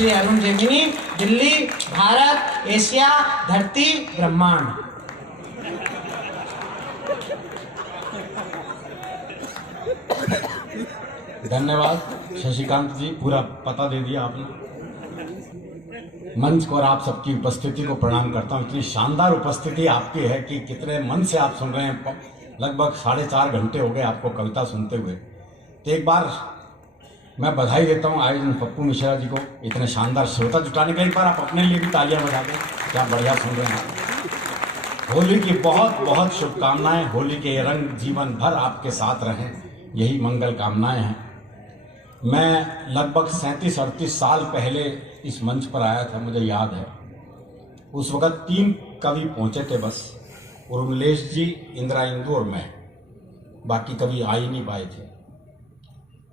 Shri Arun Gemini, Delhi, Bharat, Asia, धरती, ब्रह्मांड। धन्यवाद शशिकांत जी, पूरा पता दे दिया आपने। मंच को और आप सबकी उपस्थिति को प्रणाम करता हूँ। इतनी शानदार उपस्थिति आपकी है कि कितने मन से आप सुन रहे हैं। लगभग 4.5 घंटे हो गए आपको कविता सुनते हुए। तो एक बार मैं बधाई देता हूँ आयोजन पप्पू मिश्रा जी को इतने शानदार श्रोता जुटाने का। एक बार आप अपने लिए भी तालियां बजा दें, क्या बढ़िया सुन रहे हैं। होली की बहुत बहुत शुभकामनाएं। होली के रंग जीवन भर आपके साथ रहें, यही मंगल कामनाएं हैं। मैं लगभग 37-38 साल पहले इस मंच पर आया था, मुझे याद है। उस वक़्त 3 कवि पहुंचे थे बस, उर्मिलेश जी, इंदिरा इंदु और मैं। बाकी कवि आ ही नहीं पाए थे।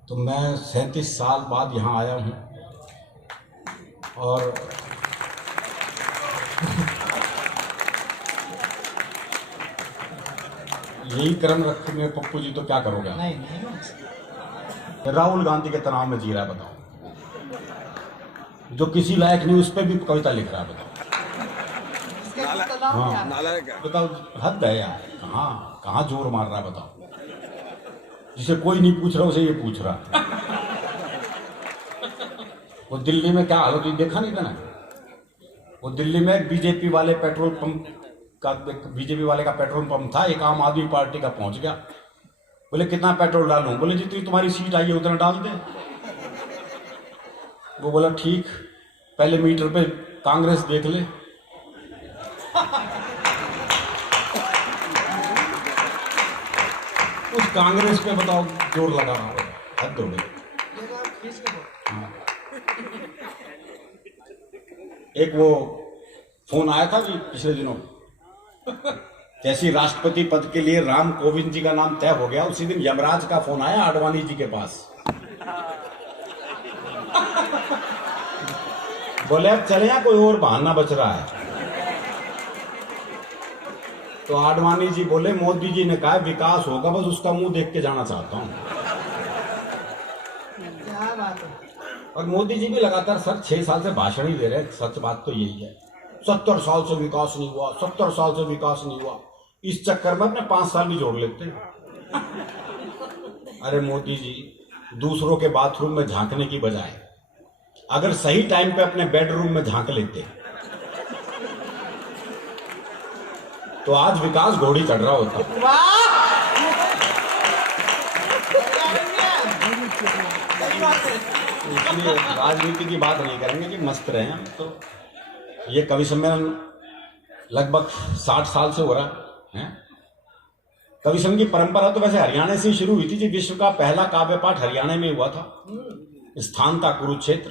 तो मैं 37 साल बाद यहाँ आया हूँ और यही क्रम रख में पप्पू जी तो क्या करोगे? नहीं। राहुल गांधी के तनाव में जी रहा है, बताओ। जो किसी लायक नहीं उस पर भी कविता लिख रहा है, बताओ। हाँ बताओ, हद है यार। कहाँ जोर मार रहा है, बताओ। जिसे कोई नहीं पूछ रहा उसे ये पूछ रहा है। वो दिल्ली में क्या हालत हुई देखा नहीं था ना? वो दिल्ली में बीजेपी वाले पेट्रोल पंप का, बीजेपी वाले का पेट्रोल पंप था, एक आम आदमी पार्टी का पहुंच गया। बोले कितना पेट्रोल डालूं? बोले जितनी तुम्हारी सीट आई है उतना डाल दे। वो बोला ठीक, पहले मीटर पे कांग्रेस देख ले। उस कांग्रेस पे बताओ जोर लगा रहा है, हद हो गई। एक वो फोन आया था जी पिछले दिनों, जैसी राष्ट्रपति पद के लिए राम कोविंद जी का नाम तय हो गया, उसी दिन यमराज का फोन आया आडवाणी जी के पास। बोले अब चले या कोई और बहाना बच रहा है? तो आडवाणी जी बोले मोदी जी ने कहा विकास होगा, बस उसका मुंह देख के जाना चाहता हूं। क्या बात है। और मोदी जी भी लगातार सर 6 साल से भाषण ही दे रहे हैं। सच बात तो यही है, 70 साल से विकास नहीं हुआ, 70 साल से विकास नहीं हुआ। इस चक्कर में अपने 5 साल भी जोड़ लेते हैं। अरे मोदी जी, दूसरों के बाथरूम में झांकने की बजाय अगर सही टाइम पे अपने बेडरूम में झांक लेते तो आज विकास घोड़ी चढ़ रहा होता। इसलिए राजनीति की बात नहीं करेंगे कि मस्त रहे हम। तो ये कवि सम्मेलन लगभग 60 साल से हो रहा है। कवि संघ की परंपरा तो वैसे हरियाणा से ही शुरू हुई थी जी। विश्व का पहला काव्य पाठ हरियाणा में हुआ था। स्थान था कुरुक्षेत्र।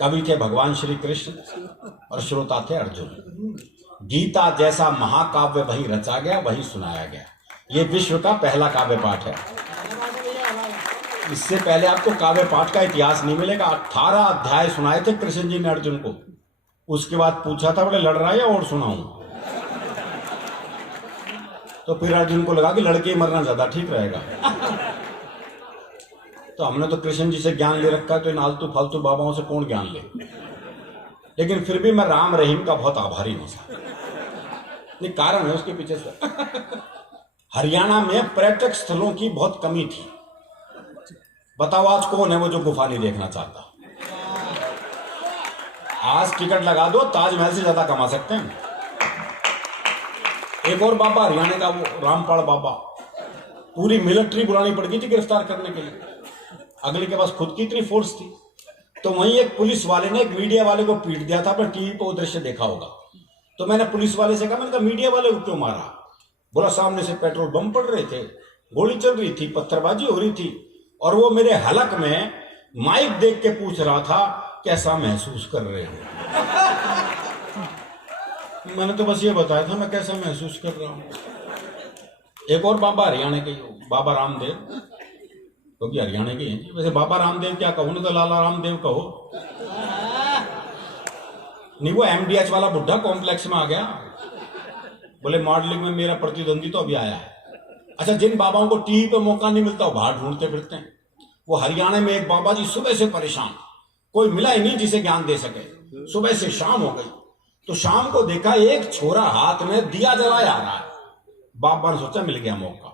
कवि थे भगवान श्री कृष्ण और श्रोता थे अर्जुन। गीता जैसा महाकाव्य वहीं रचा गया, वहीं सुनाया गया। ये विश्व का पहला काव्य पाठ है। इससे पहले आपको काव्य पाठ का इतिहास नहीं मिलेगा। 18 अध्याय सुनाए थे कृष्ण जी ने अर्जुन को। उसके बाद पूछा था बोले लड़ रहा है या और सुनाऊं? तो फिर अर्जुन को लगा कि लड़के मरना ज्यादा ठीक रहेगा। तो हमने तो कृष्ण जी से ज्ञान ले रखा है, तो इन आलतू फालतू बाबाओं से कौन ज्ञान ले। लेकिन फिर भी मैं राम रहीम का बहुत आभारी हूं साहब। नहीं, कारण है उसके पीछे से। हरियाणा में पर्यटक स्थलों की बहुत कमी थी। बताओ आज कौन है वो जो गुफा नहीं देखना चाहता? आज टिकट लगा दो, ताजमहल से ज्यादा कमा सकते हैं। एक और बाबा हरियाणा का, वो रामपाल बाबा, पूरी मिलिट्री बुलानी पड़ गई थी गिरफ्तार करने के लिए। अगले के पास खुद की इतनी फोर्स थी। तो वहीं एक पुलिस वाले ने एक मीडिया वाले को पीट दिया था। आपने टीवी पर वो दृश्य देखा होगा। तो मैंने पुलिस वाले से कहा, मैंने कहा मीडिया वाले को क्यों मारा? बोला सामने से पेट्रोल बम पड़ रहे थे, गोली चल रही थी, पत्थरबाजी हो रही थी, और वो मेरे हलक में माइक देख के पूछ रहा था कैसा महसूस कर रहे हो। मैंने तो बस ये बताया था मैं कैसा महसूस कर रहा हूं। एक और बाबा हरियाणा के, बाबा रामदेव, क्योंकि हरियाणा के हैं। वैसे बाबा रामदेव क्या कहो ना, तो लाला रामदेव कहो। नहीं, वो एमडीएच वाला बुढ़ा कॉम्प्लेक्स में आ गया। बोले मॉडलिंग में मेरा प्रतिद्वंदी तो अभी आया है। अच्छा, जिन बाबाओं को टीवी पे मौका नहीं मिलता वो बाहर ढूंढते फिरते हैं। वो हरियाणा में एक बाबा जी सुबह से परेशान, कोई मिला ही नहीं जिसे ज्ञान दे सके। सुबह से शाम हो गई तो शाम को देखा एक छोरा हाथ में दिया जलाया आ रहा है। बाप ने सोचा मिल गया मौका।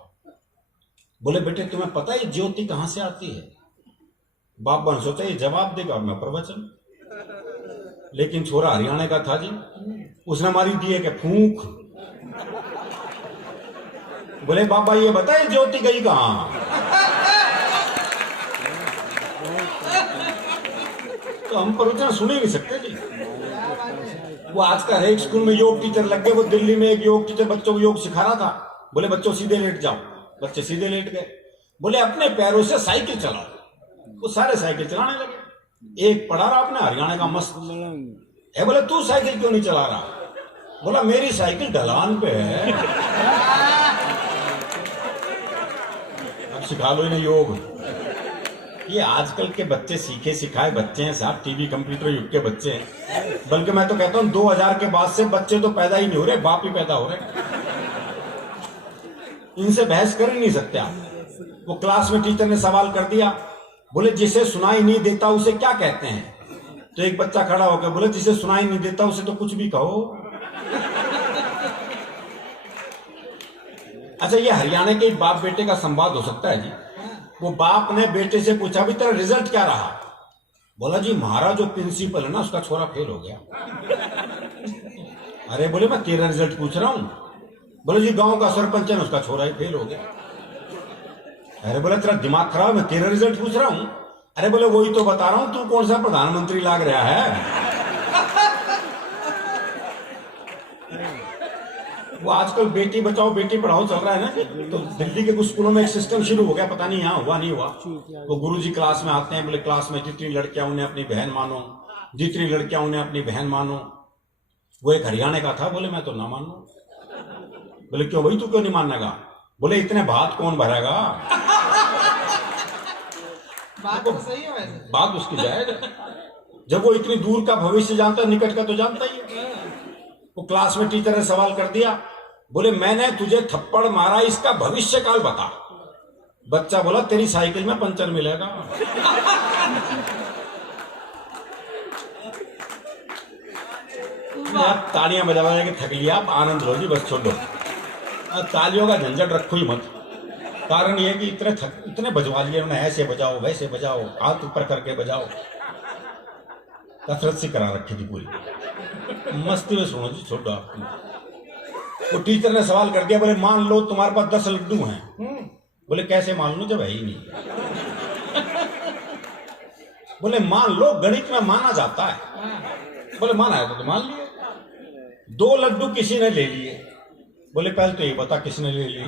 बोले बेटे तुम्हें पता है ज्योति कहां से आती है? बाप ने सोचा ये जवाब देगा और मैं प्रवचन। लेकिन छोरा हरियाणा का था जी, उसने मारी दिए के फूंक। बोले बाबा ये बताए ज्योति गई कहां? तो हम प्रवचन सुन ही नहीं सकते जी। वो आज का एक स्कूल में योग टीचर लग गए। वो दिल्ली में एक योग टीचर बच्चों को योग सिखा रहा था। बोले बच्चों सीधे लेट जाओ। बच्चे सीधे लेट गए। बोले अपने पैरों से साइकिल चलाओ। वो सारे साइकिल चलाने लगे। एक पढ़ा रहा अपने हरियाणा का मस्त है। बोले तू साइकिल क्यों नहीं चला रहा? बोला मेरी साइकिल ढलान पे है। अब सिखा लो इन्हें योग। ये आजकल के बच्चे सीखे सिखाए बच्चे हैं साहब, टीवी कंप्यूटर युग के बच्चे हैं। बल्कि मैं तो कहता हूं 2000 के बाद से बच्चे तो पैदा ही नहीं हो रहे, बाप ही पैदा हो रहे। इनसे बहस कर ही नहीं सकते आप। वो क्लास में टीचर ने सवाल कर दिया, बोले जिसे सुनाई नहीं देता उसे क्या कहते हैं? तो एक बच्चा खड़ा होकर बोले जिसे सुनाई नहीं देता उसे तो कुछ भी कहो। अच्छा ये हरियाणा के बाप बेटे का संवाद हो सकता है जी। वो बाप ने बेटे से पूछा भी तेरा रिजल्ट क्या रहा? बोला जी हमारा जो प्रिंसिपल है ना उसका छोरा फेल हो गया। अरे बोले मैं तेरा रिजल्ट पूछ रहा हूं। बोले जी गांव का सरपंच है ना उसका छोरा ही फेल हो गया। अरे बोले तेरा दिमाग खराब, मैं तेरा रिजल्ट पूछ रहा हूं। अरे बोले वही तो बता रहा हूं, तू कौन सा प्रधानमंत्री लाग रहा है? वो आजकल बेटी बचाओ बेटी पढ़ाओ चल रहा है ना, तो दिल्ली के कुछ स्कूलों में एक सिस्टम शुरू हो गया, पता नहीं यहाँ हुआ नहीं हुआ। वो गुरुजी क्लास में आते हैं, बोले क्लास में जितनी लड़कियां उन्हें अपनी बहन मानो, जितनी लड़कियां उन्हें अपनी बहन मानो। वो एक हरियाणा का था, बोले मैं तो ना मानू। बोले क्यों भाई तू क्यों नहीं मानेगा? बोले इतने भात कौन भरेगा। बात तो सही है वैसे। बात उसकी जायज। जब वो इतनी दूर का भविष्य जानता है, निकट का तो जानता ही है। वो क्लास में टीचर ने सवाल कर दिया, बोले मैंने तुझे थप्पड़ मारा, इसका भविष्य काल बता। बच्चा बोला तेरी साइकिल में पंचर मिलेगा। आप तालियां बजा बजा के थक लिया, आप आनंद लो जी, बस छोड़ो। तालियों का झंझट रखो ही मत। कारण ये कि इतने बजवा लिए उन्हें, ऐसे बजाओ वैसे बजाओ, हाथ ऊपर करके बजाओ, कसरत सी करा रखी थी पूरी। मस्ती में सुनो जी, छोड़ो आपको। वो टीचर ने सवाल कर दिया, बोले मान लो तुम्हारे पास 10 लड्डू हैं। बोले कैसे मान लो जब है ही नहीं। बोले मान लो, गणित में माना जाता है। बोले माना है तो मान लिए। 2 लड्डू किसी ने ले लिए। बोले पहले तो ये बता किसने ले लिए।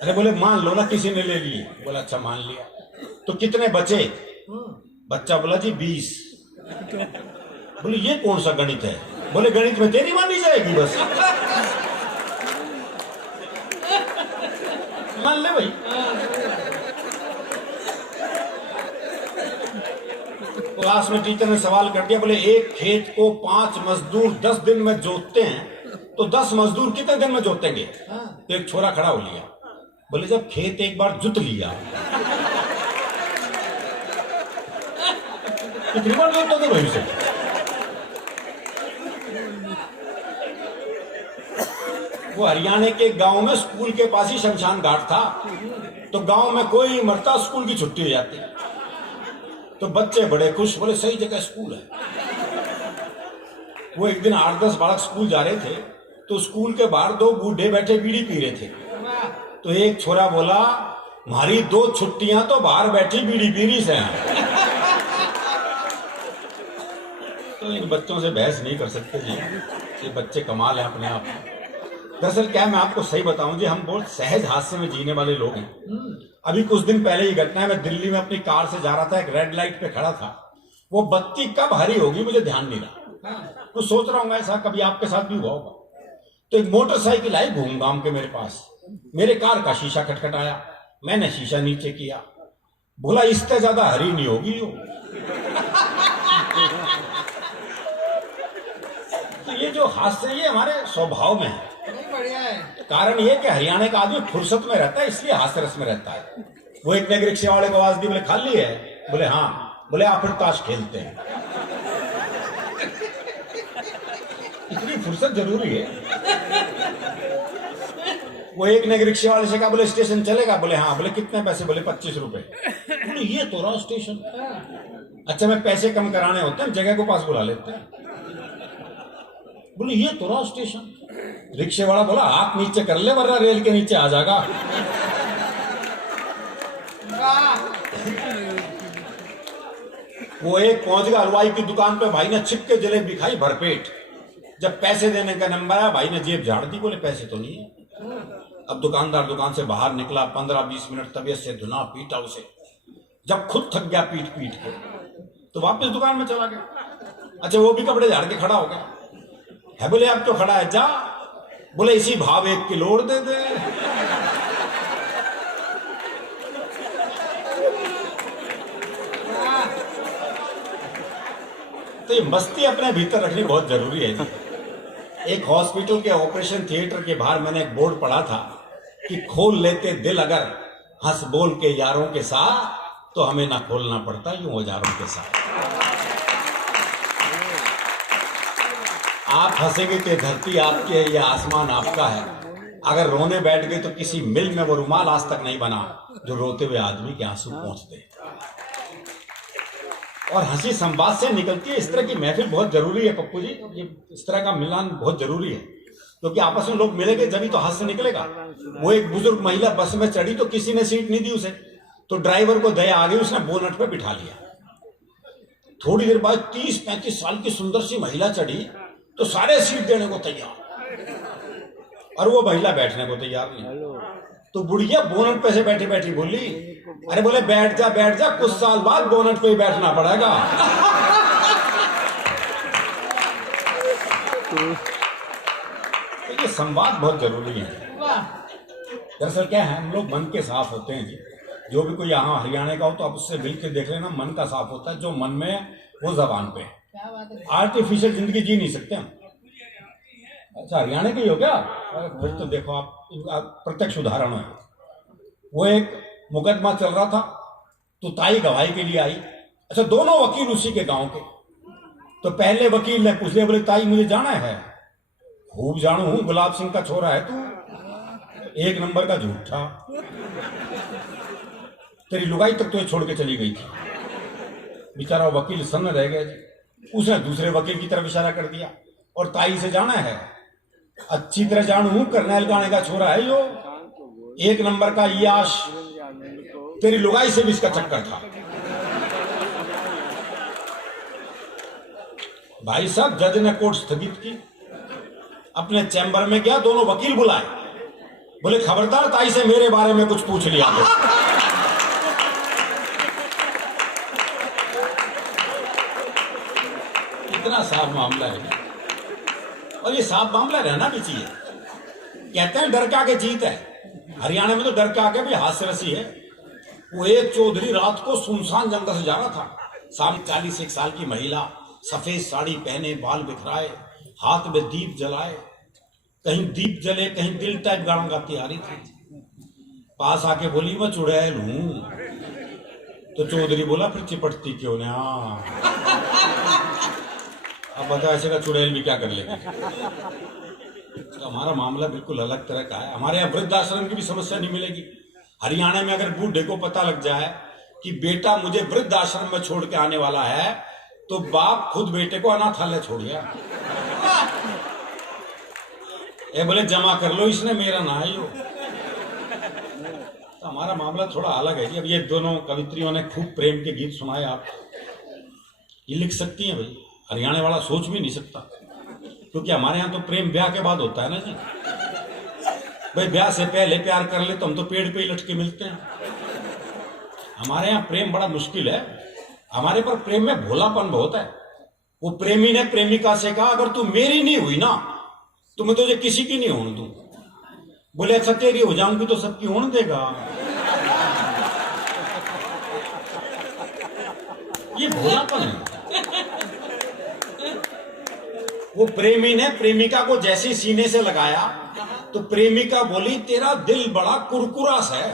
अरे बोले मान लो ना किसी ने ले लिए। बोला अच्छा मान लिया, तो कितने बचे? बच्चा बोला जी 20। बोले ये कौन सा गणित है? बोले गणित में तेरी मानी जाएगी बस। मान ले भाई। क्लास में टीचर ने सवाल कर दिया, बोले एक खेत को 5 मजदूर 10 दिन में जोतते हैं, तो 10 मजदूर कितने दिन में जोतेंगे? तो एक छोरा खड़ा हो लिया, बोले जब खेत एक बार जुत लिया। कितनी बार जोतोगे भाई से? वो हरियाणा के गांव में स्कूल के पास ही शमशान घाट था, तो गांव में कोई मरता स्कूल की छुट्टी हो जाती, तो बच्चे बड़े खुश, बोले सही जगह स्कूल है। वो एक दिन 8-10 बालक स्कूल जा रहे थे, तो स्कूल के बाहर 2 बूढ़े बैठे बीड़ी पी रहे थे। तो एक छोरा बोला हमारी 2 छुट्टियां तो बाहर बैठी बीड़ी पी रही से हैं। तो इन बच्चों से बहस नहीं कर सकते जी, ये बच्चे कमाल है अपने आप। दरअसल क्या मैं आपको सही बताऊं जी, हम बहुत सहज हास्य में जीने वाले लोग हैं। अभी कुछ दिन पहले ही घटना है, मैं दिल्ली में अपनी कार से जा रहा था, एक रेड लाइट पे खड़ा था। वो बत्ती कब हरी होगी मुझे ध्यान नहीं रहा, तो सोच रहा हूँ ऐसा कभी आपके साथ भी हुआ होगा। तो एक मोटरसाइकिल आई घूम घाम के मेरे पास, मेरे कार का शीशा खटखटाया, मैंने शीशा नीचे किया, बोला इससे ज्यादा हरी नहीं होगी वो। तो ये जो हास्य ये हमारे स्वभाव में है। बढ़िया है। कारण ये कि हरियाणा का आदमी फुर्सत में रहता है, इसलिए हास्य रस में रहता है। वो एक ने रिक्शे वाले को आवाज दी, बोले खाली है? बोले हाँ। बोले आप फिर ताश खेलते हैं? इतनी फुर्सत जरूरी है? वो एक ने रिक्शे वाले से कहा, बोले स्टेशन चलेगा? बोले हाँ। बोले कितने पैसे? बोले 25 रुपए। बोले ये तो रहा स्टेशन। अच्छा, मैं पैसे कम कराने होते हैं, जगह को पास बुला लेते हैं। बोले ये तो रहा स्टेशन। रिक्शे वाला बोला हाथ नीचे कर ले वरना रेल के नीचे आ जाएगा। वो एक पहुंच गया हलवाई की दुकान पे, भाई ने छिप के जलेबी खाई भरपेट। जब पैसे देने का नंबर आया, भाई ने जेब झाड़ दी, बोले पैसे तो नहीं है। अब दुकानदार दुकान से बाहर निकला, 15-20 मिनट तबीयत से धुना पीटा उसे। जब खुद थक गया पीट पीट के, तो वापस दुकान में चला गया। अच्छा, वो भी कपड़े झाड़ के खड़ा हो गया है। बोले अब तो खड़ा है, जा। बोले इसी भाव 1 किलो और दे दे। तो ये मस्ती अपने भीतर रखनी बहुत जरूरी है जी। एक हॉस्पिटल के ऑपरेशन थिएटर के बाहर मैंने एक बोर्ड पढ़ा था कि खोल लेते दिल अगर हंस बोल के यारों के साथ, तो हमें ना खोलना पड़ता यूं औजारों के साथ। आप हंसेंगे तो धरती आपकी है या आसमान आपका है। अगर रोने बैठ गए तो किसी मिल में वो रुमाल आज तक नहीं बना जो रोते हुए आदमी के आंसू पहुंच दे। और हंसी संवाद से निकलती है। इस तरह की महफिल बहुत जरूरी है पप्पू जी। ये इस तरह का मिलान बहुत जरूरी है, क्योंकि आपस में लोग मिलेंगे जब ही तो हाथ से निकलेगा। वो एक बुजुर्ग महिला बस में चढ़ी तो किसी ने सीट नहीं दी उसे, तो ड्राइवर को दया आ गई, उसने बोनट पे बिठा लिया। थोड़ी देर बाद 30-35 साल की सुंदर सी महिला चढ़ी तो सारे सीट देने को तैयार, और वो महिला बैठने को तैयार नहीं। तो बुढ़िया बोनट पे से बैठी बैठी बोली, अरे बोले बैठ जा, कुछ साल बाद बोनट पे ही बैठना पड़ेगा। तो ये संवाद बहुत जरूरी है। दरअसल क्या है, हम लोग मन के साफ होते हैं जी। जो भी कोई यहाँ हरियाणा का हो तो आप उससे मिल के देख लेना, मन का साफ होता है। जो मन में है वो जबान पे है। आर्टिफिशियल जिंदगी जी नहीं सकते हम। अच्छा, हरियाणा के ही हो क्या? फिर तो देखो आप प्रत्यक्ष उदाहरण है। वो एक मुकदमा चल रहा था तो ताई गवाही के लिए आई। अच्छा, दोनों वकील उसी के गांव के। तो पहले वकील ने पूछ लिया, बोले ताई मुझे जाना है। खूब जानू हूं, गुलाब सिंह का छोरा है तू, 1 नंबर का झूठा। तेरी लुगाई तक तो छोड़ के चली गई थी। बेचारा वकील सन्न रह गया। उसने दूसरे वकील की तरफ इशारा कर दिया, और ताई से जाना है। अच्छी तरह जानू हूं, करनैल गाने का छोरा है यो, 1 नंबर का याश। तेरी लुगाई से भी इसका चक्कर था। भाई साहब, जज ने कोर्ट स्थगित की, अपने चैम्बर में गया, दोनों वकील बुलाए। बोले खबरदार ताई से मेरे बारे में कुछ पूछ लिया तो। इतना साफ मामला है, और ये साफ मामला रहना भी चाहिए। कहते हैं डर के आगे जीत है। हरियाणा में तो डर के आगे भी हास्यरसी है। वो एक चौधरी रात को सुनसान जंगल से जा रहा था। सामने 41 साल की महिला, सफेद साड़ी पहने, बाल बिखराए, हाथ में दीप जलाए, कहीं दीप जले कहीं दिल टाइप गाना गाती आ रही थी। पास आके बोली मैं चुड़ैल हूं। तो चौधरी बोला फिर चिपटती क्यों ना? अब बता ऐसे का चुड़ैल भी क्या कर लेगा। तो हमारा मामला बिल्कुल अलग तरह का है। हमारे यहाँ वृद्धाश्रम की भी समस्या नहीं मिलेगी। हरियाणा में अगर बूढ़े को पता लग जाए कि बेटा मुझे वृद्धाश्रम में छोड़ के आने वाला है, तो बाप खुद बेटे को अनाथालय छोड़ गया। ये बोले जमा कर लो, इसने मेरा ना है यो। तो हमारा मामला थोड़ा अलग है। अब ये दोनों कवित्रियों ने खूब प्रेम के गीत सुनाए। आप ये लिख सकती हैं भाई, हरियाणा वाला सोच भी नहीं सकता, क्योंकि हमारे यहाँ तो प्रेम ब्याह के बाद होता है ना जी। भाई ब्याह से पहले प्यार कर ले तो हम तो पेड़ पे ही लटके मिलते हैं। हमारे यहाँ प्रेम बड़ा मुश्किल है। हमारे पर प्रेम में भोलापन बहुत है। वो प्रेमी ने प्रेमिका से कहा अगर तू मेरी नहीं हुई ना तो मैं तुझे किसी की नहीं होने दूं। बोले अच्छा तेरी हो जाऊंगी तो सबकी होने देगा। ये भोलापन है। वो प्रेमी ने प्रेमिका को जैसे सीने से लगाया तो प्रेमिका बोली तेरा दिल बड़ा कुरकुरा सा है।